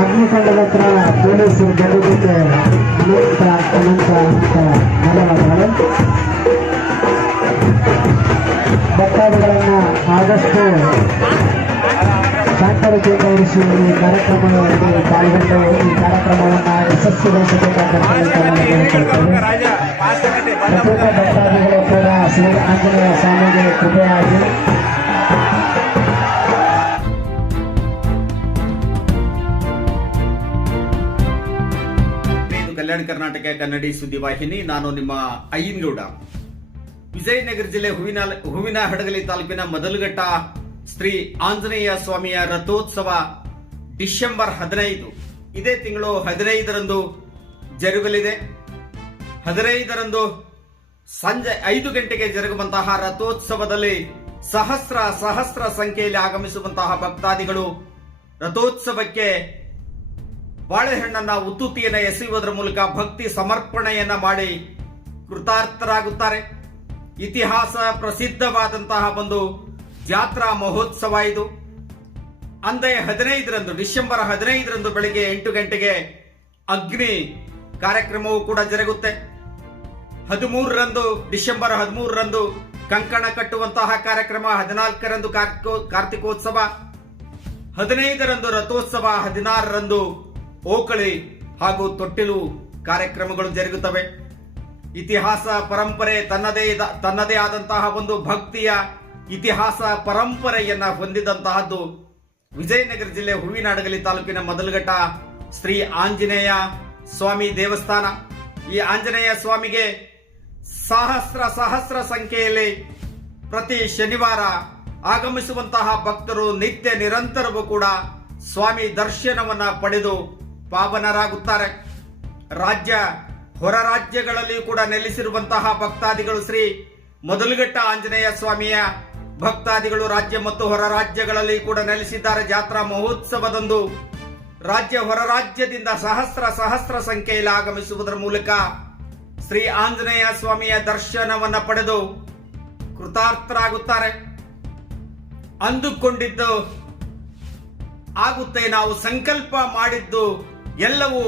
ಅಗ್ನಿಕೊಂಡದ ಹತ್ರ ಪೊಲೀಸರು ಗೆಲ್ಲುವುದಕ್ಕೆ ಅನಂತ ಧನ್ಯವಾದಗಳು. ಭಕ್ತಾದಿಗಳನ್ನು ಆದಷ್ಟು ಶಾಂತವಾಗಿ ಗೌರವಿಸಿ ಈ ಕಾರ್ಯಕ್ರಮದಲ್ಲಿ ಪಾಲ್ಗೊಂಡು ಈ ಕಾರ್ಯಕ್ರಮವನ್ನು ಯಶಸ್ವಿಗೊಳಿಸಬೇಕಾದ ಭಕ್ತಾದಿಗಳು ಕೂಡ ಶ್ರೀ ಆಂಜನೇಯ ಸ್ವಾಮಿಗೆ ಕೃಪೆಯಾಗಿ ಕಲ್ಯಾಣ ಕರ್ನಾಟಕ ಕನ್ನಡಿ ಸುದ್ದಿವಾಹಿನಿ. ನಾನು ನಿಮ್ಮ ಅಯ್ಯನಗೌಡ. ವಿಜಯನಗರ ಜಿಲ್ಲೆ ಹೂವಿನ ಹಡಗಲಿ ತಾಲೂಕಿನ ಮೊದಲಘಟ್ಟ ಶ್ರೀ ಆಂಜನೇಯ ಸ್ವಾಮಿಯ ರಥೋತ್ಸವ ಡಿಸೆಂಬರ್ 15 ಇದೇ ತಿಂಗಳು 15ರಂದು ಜರುಗಲಿದೆ. 15ರಂದು ಸಂಜೆ 5 ಗಂಟೆಗೆ ಜರುಗುವಂತಹ ರಥೋತ್ಸವದಲ್ಲಿ ಸಹಸ್ರ ಸಂಖ್ಯೆಯಲ್ಲಿ ಆಗಮಿಸುವಂತಹ ಭಕ್ತಾದಿಗಳು ರಥೋತ್ಸವಕ್ಕೆ ಬಾಳೆಹಣ್ಣನ್ನ ಉತ್ತುತ್ತಿಯನ್ನ ಎಸೆಯುವುದರ ಮೂಲಕ ಭಕ್ತಿ ಸಮರ್ಪಣೆಯನ್ನ ಮಾಡಿ ಕೃತಾರ್ಥರಾಗುತ್ತಾರೆ. ಇತಿಹಾಸ ಪ್ರಸಿದ್ಧವಾದಂತಹ ಒಂದು ಜಾತ್ರಾ ಮಹೋತ್ಸವ ಇದು. ಅಂದೇ 15ರಂದು ಡಿಸೆಂಬರ್ 15ರಂದು ಬೆಳಿಗ್ಗೆ 8 ಗಂಟೆಗೆ ಅಗ್ನಿ ಕಾರ್ಯಕ್ರಮವೂ ಕೂಡ ಜರುಗುತ್ತೆ. 13ರಂದು ಡಿಸೆಂಬರ್ 13ರಂದು ಕಂಕಣ ಕಟ್ಟುವಂತಹ ಕಾರ್ಯಕ್ರಮ, 14ರಂದು ಕಾರ್ತಿಕೋತ್ಸವ, 15ರಂದು ರಥೋತ್ಸವ, 16ರಂದು ಓಕಳಿ ಹಾಗೂ ತೊಟ್ಟಿಲು ಕಾರ್ಯಕ್ರಮಗಳು ಜರುಗುತ್ತವೆ. ಇತಿಹಾಸ ಪರಂಪರೆ ತನ್ನದೇ ಆದಂತಹ ಒಂದು ಭಕ್ತಿಯ ಇತಿಹಾಸ ಪರಂಪರೆಯನ್ನ ಹೊಂದಿದಂತಹದ್ದು ವಿಜಯನಗರ ಜಿಲ್ಲೆ ಹೂವಿನಹಡಗಲಿ ತಾಲೂಕಿನ ಮೊದಲಘಟ್ಟ ಶ್ರೀ ಆಂಜನೇಯ ಸ್ವಾಮಿ ದೇವಸ್ಥಾನ. ಈ ಆಂಜನೇಯ ಸ್ವಾಮಿಗೆ ಸಹಸ್ರ ಸಂಖ್ಯೆಯಲ್ಲಿ ಪ್ರತಿ ಶನಿವಾರ ಆಗಮಿಸುವಂತಹ ಭಕ್ತರು ನಿತ್ಯ ನಿರಂತರವೂ ಕೂಡ ಸ್ವಾಮಿ ದರ್ಶನವನ್ನ ಪಡೆದು ಪಾವನರಾಗುತ್ತಾರೆ. ರಾಜ್ಯ ಹೊರ ರಾಜ್ಯಗಳಲ್ಲಿಯೂ ಕೂಡ ನೆಲೆಸಿರುವಂತಹ ಭಕ್ತಾದಿಗಳು ಶ್ರೀ ಮೊದಲಘಟ್ಟ ಆಂಜನೇಯ ಸ್ವಾಮಿಯ ಭಕ್ತಾದಿಗಳು ರಾಜ್ಯ ಮತ್ತು ಹೊರ ರಾಜ್ಯಗಳಲ್ಲಿ ಕೂಡ ನೆಲೆಸಿದ್ದಾರೆ. ಜಾತ್ರಾ ಮಹೋತ್ಸವದಂದು ರಾಜ್ಯ ಹೊರ ರಾಜ್ಯದಿಂದ ಸಹಸ್ರ ಸಂಖ್ಯೆಯಲ್ಲಿ ಆಗಮಿಸುವುದರ ಮೂಲಕ ಶ್ರೀ ಆಂಜನೇಯ ಸ್ವಾಮಿಯ ದರ್ಶನವನ್ನ ಪಡೆದು ಕೃತಾರ್ಥರಾಗುತ್ತಾರೆ. ಅಂದುಕೊಂಡಿದ್ದು ಆಗುತ್ತೆ, ನಾವು ಸಂಕಲ್ಪ ಮಾಡಿದ್ದು ಎಲ್ಲವೂ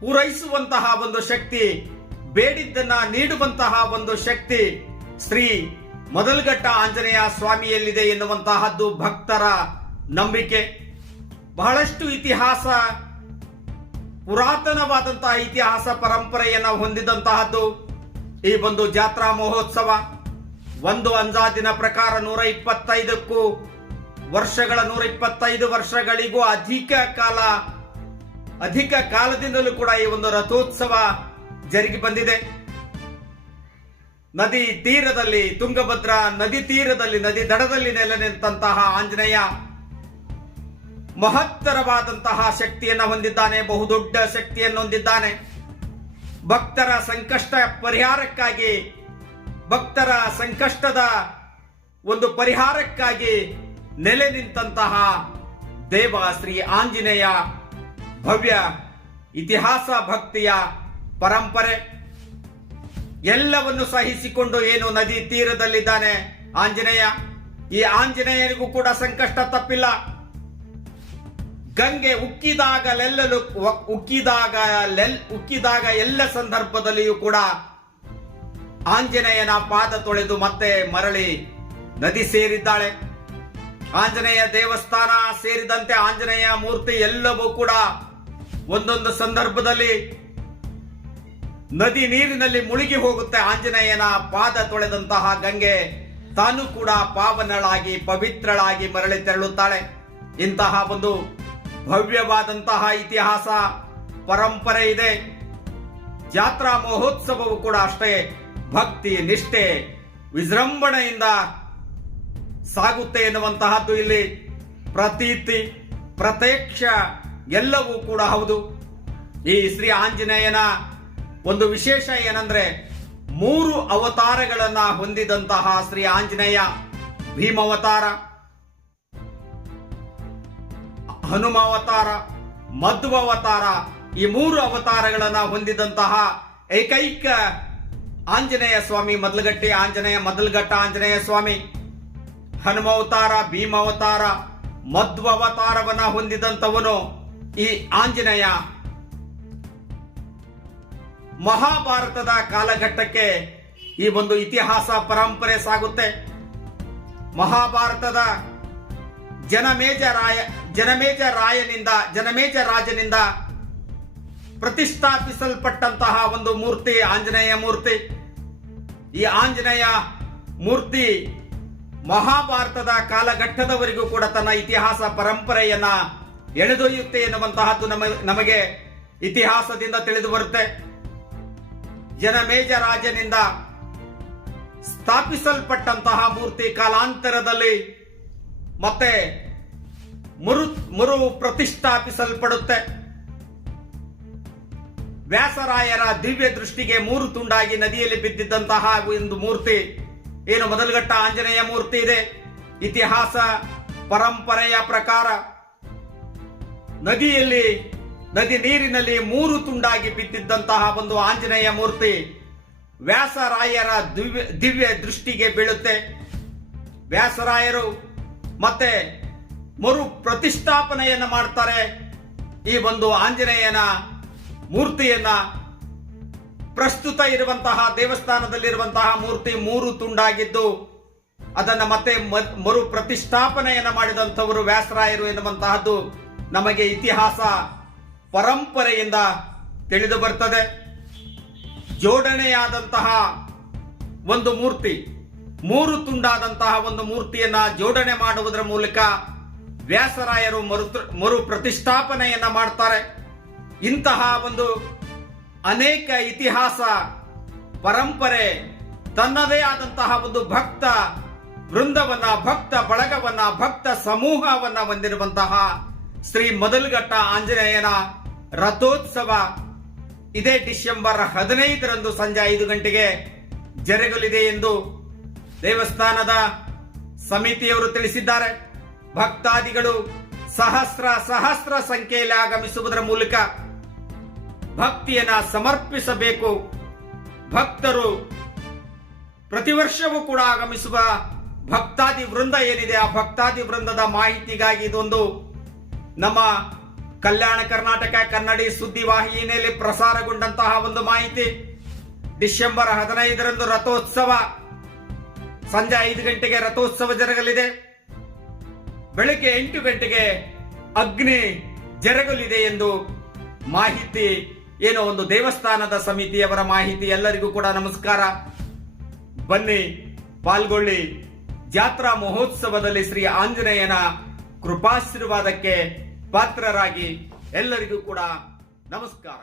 ಪೂರೈಸುವಂತಹ ಒಂದು ಶಕ್ತಿ, ಬೇಡಿದ್ದನ್ನ ನೀಡುವಂತಹ ಒಂದು ಶಕ್ತಿ ಶ್ರೀ ಮೊದಲಘಟ್ಟ ಆಂಜನೇಯ ಸ್ವಾಮಿಯಲ್ಲಿದೆ ಎನ್ನುವಂತಹದ್ದು ಭಕ್ತರ ನಂಬಿಕೆ. ಬಹಳಷ್ಟು ಇತಿಹಾಸ, ಪುರಾತನವಾದಂತಹ ಇತಿಹಾಸ ಪರಂಪರೆಯನ್ನು ಹೊಂದಿದಂತಹದ್ದು ಈ ಒಂದು ಜಾತ್ರಾ ಮಹೋತ್ಸವ. ಒಂದು ಅಂದಾಜಿನ ಪ್ರಕಾರ 125 ವರ್ಷಗಳಿಗೂ ಅಧಿಕ ಕಾಲದಿಂದಲೂ ಕೂಡ ಈ ಒಂದು ರಥೋತ್ಸವ ಜರುಗಿ ಬಂದಿದೆ. ನದಿ ತೀರದಲ್ಲಿ, ತುಂಗಭದ್ರಾ ನದಿ ತೀರದಲ್ಲಿ, ನದಿ ದಡದಲ್ಲಿ ನೆಲೆ ನಿಂತಹ ಆಂಜನೇಯ ಮಹತ್ತರವಾದಂತಹ ಶಕ್ತಿಯನ್ನು ಹೊಂದಿದ್ದಾನೆ, ಬಹುದೊಡ್ಡ ಶಕ್ತಿಯನ್ನು ಹೊಂದಿದ್ದಾನೆ. ಭಕ್ತರ ಸಂಕಷ್ಟ ಪರಿಹಾರಕ್ಕಾಗಿ, ಭಕ್ತರ ಸಂಕಷ್ಟದ ಒಂದು ಪರಿಹಾರಕ್ಕಾಗಿ ನೆಲೆ ನಿಂತಹ ದೇವ ಶ್ರೀ ಆಂಜನೇಯ. ಭವ್ಯ ಇತಿಹಾಸ, ಭಕ್ತಿಯ ಪರಂಪರೆ ಎಲ್ಲವನ್ನು ಸಹಿಸಿಕೊಂಡು ಏನು ನದಿ ತೀರದಲ್ಲಿದ್ದಾನೆ ಆಂಜನೇಯ. ಈ ಆಂಜನೇಯನಿಗೂ ಕೂಡ ಸಂಕಷ್ಟ ತಪ್ಪಿಲ್ಲ. ಗಂಗೆ ಉಕ್ಕಿದಾಗ ಎಲ್ಲ ಸಂದರ್ಭದಲ್ಲಿಯೂ ಕೂಡ ಆಂಜನೇಯನ ಪಾದ ತೊಳೆದು ಮತ್ತೆ ಮರಳಿ ನದಿ ಸೇರಿದ್ದಾಳೆ. ಆಂಜನೇಯ ದೇವಸ್ಥಾನ ಸೇರಿದಂತೆ ಆಂಜನೇಯ ಮೂರ್ತಿ ಎಲ್ಲವೂ ಕೂಡ ಒಂದೊಂದು ಸಂದರ್ಭದಲ್ಲಿ ನದಿ ನೀರಿನಲ್ಲಿ ಮುಳುಗಿ ಹೋಗುತ್ತೆ. ಆಂಜನೇಯನ ಪಾದ ತೊಳೆದಂತಹ ಗಂಗೆ ತಾನು ಕೂಡ ಪಾವನಳಾಗಿ ಪವಿತ್ರಳಾಗಿ ಮರಳಿ ತೆರಳುತ್ತಾಳೆ. ಇಂತಹ ಒಂದು ಭವ್ಯವಾದಂತಹ ಇತಿಹಾಸ ಪರಂಪರೆ ಇದೆ. ಜಾತ್ರಾ ಮಹೋತ್ಸವವು ಕೂಡ ಅಷ್ಟೇ ಭಕ್ತಿ, ನಿಷ್ಠೆ, ವಿಜೃಂಭಣೆಯಿಂದ ಸಾಗುತ್ತೆ ಎನ್ನುವಂತಹದ್ದು ಇಲ್ಲಿ ಪ್ರತೀತಿ, ಪ್ರತ್ಯಕ್ಷ ಎಲ್ಲವೂ ಕೂಡ ಹೌದು. ಈ ಶ್ರೀ ಆಂಜನೇಯನ ಒಂದು ವಿಶೇಷ ಏನಂದ್ರೆ 3 ಅವತಾರಗಳನ್ನ ಹೊಂದಿದಂತಹ ಶ್ರೀ ಆಂಜನೇಯ, ಭೀಮಾವತಾರ, ಹನುಮಾವತಾರ, ಮಧ್ವಾವತಾರ, ಈ 3 ಅವತಾರಗಳನ್ನ ಹೊಂದಿದಂತಹ ಏಕೈಕ ಆಂಜನೇಯ ಸ್ವಾಮಿ ಮೊದಲಘಟ್ಟ ಆಂಜನೇಯ ಸ್ವಾಮಿ. ಹನುಮಾವತಾರ, ಭೀಮಾವತಾರ, ಮಧ್ವಾವತಾರವನ್ನ ಹೊಂದಿದಂತವನು ಈ ಆಂಜನೇಯ. ಮಹಾಭಾರತದ ಕಾಲಘಟ್ಟಕ್ಕೆ ಈ ಒಂದು ಇತಿಹಾಸ ಪರಂಪರೆ ಸಾಗುತ್ತೆ. ಮಹಾಭಾರತದ ಜನಮೇಜ ರಾಜನಿಂದ ಪ್ರತಿಷ್ಠಾಪಿಸಲ್ಪಟ್ಟಂತಹ ಒಂದು ಮೂರ್ತಿ ಆಂಜನೇಯ ಮೂರ್ತಿ. ಈ ಆಂಜನೇಯ ಮೂರ್ತಿ ಮಹಾಭಾರತದ ಕಾಲಘಟ್ಟದವರೆಗೂ ಕೂಡ ತನ್ನ ಇತಿಹಾಸ ಪರಂಪರೆಯನ್ನ ಎಳೆದೊಯ್ಯುತ್ತೆ ಎನ್ನುವಂತಹದ್ದು ನಮಗೆ ಇತಿಹಾಸದಿಂದ ತಿಳಿದು ಬರುತ್ತೆ. ಜನಮೇಜ ರಾಜನಿಂದ ಸ್ಥಾಪಿಸಲ್ಪಟ್ಟಂತಹ ಮೂರ್ತಿ ಕಾಲಾಂತರದಲ್ಲಿ ಮತ್ತೆ ಮರು ಪ್ರತಿಷ್ಠಾಪಿಸಲ್ಪಡುತ್ತೆ. ವ್ಯಾಸರಾಯರ ದಿವ್ಯ ದೃಷ್ಟಿಗೆ 3 ತುಂಡಾಗಿ ನದಿಯಲ್ಲಿ ಬಿದ್ದಿದ್ದಂತಹ ಒಂದು ಮೂರ್ತಿ ಏನು ಮೊದಲಘಟ್ಟ ಆಂಜನೇಯ ಮೂರ್ತಿ ಇದೆ. ಇತಿಹಾಸ ಪರಂಪರೆಯ ಪ್ರಕಾರ ನದಿ ನೀರಿನಲ್ಲಿ 3 ತುಂಡಾಗಿ ಬಿದ್ದಿದ್ದಂತಹ ಒಂದು ಆಂಜನೇಯ ಮೂರ್ತಿ ವ್ಯಾಸರಾಯರ ದಿವ್ಯ ದೃಷ್ಟಿಗೆ ಬೀಳುತ್ತೆ. ವ್ಯಾಸರಾಯರು ಮತ್ತೆ ಮರು ಪ್ರತಿಷ್ಠಾಪನೆಯನ್ನ ಮಾಡ್ತಾರೆ. ಈ ಒಂದು ಆಂಜನೇಯನ ಮೂರ್ತಿಯನ್ನ ಪ್ರಸ್ತುತ ಇರುವಂತಹ ದೇವಸ್ಥಾನದಲ್ಲಿರುವಂತಹ ಮೂರ್ತಿ 3 ತುಂಡಾಗಿದ್ದು ಅದನ್ನ ಮತ್ತೆ ಮರು ಪ್ರತಿಷ್ಠಾಪನೆಯನ್ನ ಮಾಡಿದಂಥವರು ವ್ಯಾಸರಾಯರು ಎನ್ನುವಂತಹದ್ದು ನಮಗೆ ಇತಿಹಾಸ ಪರಂಪರೆಯಿಂದ ತಿಳಿದು ಬರ್ತದೆ. ಜೋಡಣೆಯಾದಂತಹ ಒಂದು ಮೂರ್ತಿ, 3 ತುಂಡಾದಂತಹ ಒಂದು ಮೂರ್ತಿಯನ್ನ ಜೋಡಣೆ ಮಾಡುವುದರ ಮೂಲಕ ವ್ಯಾಸರಾಯರು ಮರು ಪ್ರತಿಷ್ಠಾಪನೆಯನ್ನ ಮಾಡ್ತಾರೆ. ಇಂತಹ ಒಂದು ಅನೇಕ ಇತಿಹಾಸ ಪರಂಪರೆ ತನ್ನದೇ ಆದಂತಹ ಒಂದು ಭಕ್ತ ವೃಂದವನ್ನ, ಭಕ್ತ ಬಳಗವನ್ನ, ಭಕ್ತ ಸಮೂಹವನ್ನ ಹೊಂದಿರುವಂತಹ ಶ್ರೀ ಮೊದಲಘಟ್ಟ ಆಂಜನೇಯನ ರಥೋತ್ಸವ ಇದೇ ಡಿಸೆಂಬರ್ 15ರಂದು ಸಂಜೆ 5 ಗಂಟೆಗೆ ಜರುಗಲಿದೆ ಎಂದು ದೇವಸ್ಥಾನದ ಸಮಿತಿಯವರು ತಿಳಿಸಿದ್ದಾರೆ. ಭಕ್ತಾದಿಗಳು ಸಹಸ್ರ ಸಂಖ್ಯೆಯಲ್ಲಿ ಆಗಮಿಸುವುದರ ಮೂಲಕ ಭಕ್ತಿಯನ್ನ ಸಮರ್ಪಿಸಬೇಕು. ಭಕ್ತರು ಪ್ರತಿ ವರ್ಷವೂ ಕೂಡ ಆಗಮಿಸುವ ಭಕ್ತಾದಿ ವೃಂದ ಏನಿದೆ, ಆ ಭಕ್ತಾದಿ ವೃಂದದ ಮಾಹಿತಿಗಾಗಿ ಇದೊಂದು ನಮ್ಮ ಕಲ್ಯಾಣ ಕರ್ನಾಟಕ ಕನ್ನಡಿ ಸುದ್ದಿವಾಹಿನಿಯಲ್ಲಿ ಪ್ರಸಾರಗೊಂಡಂತಹ ಒಂದು ಮಾಹಿತಿ. ಡಿಸೆಂಬರ್ 15ರಂದು ರಥೋತ್ಸವ ಸಂಜೆ 5 ಗಂಟೆಗೆ ರಥೋತ್ಸವ ಜರುಗಲಿದೆ. ಬೆಳಗ್ಗೆ 8 ಗಂಟೆಗೆ ಅಗ್ನಿ ಜರುಗಲಿದೆ ಎಂದು ಮಾಹಿತಿ ಏನೋ ಒಂದು ದೇವಸ್ಥಾನದ ಸಮಿತಿಯವರ ಮಾಹಿತಿ. ಎಲ್ಲರಿಗೂ ಕೂಡ ನಮಸ್ಕಾರ. ಬನ್ನಿ, ಪಾಲ್ಗೊಳ್ಳಿ. ಜಾತ್ರಾ ಮಹೋತ್ಸವದಲ್ಲಿ ಶ್ರೀ ಆಂಜನೇಯನ ಕೃಪಾಶೀರ್ವಾದಕ್ಕೆ ಪಾತ್ರರಾಗಿ ಎಲ್ಲರಿಗೂ ಕೂಡ ನಮಸ್ಕಾರ.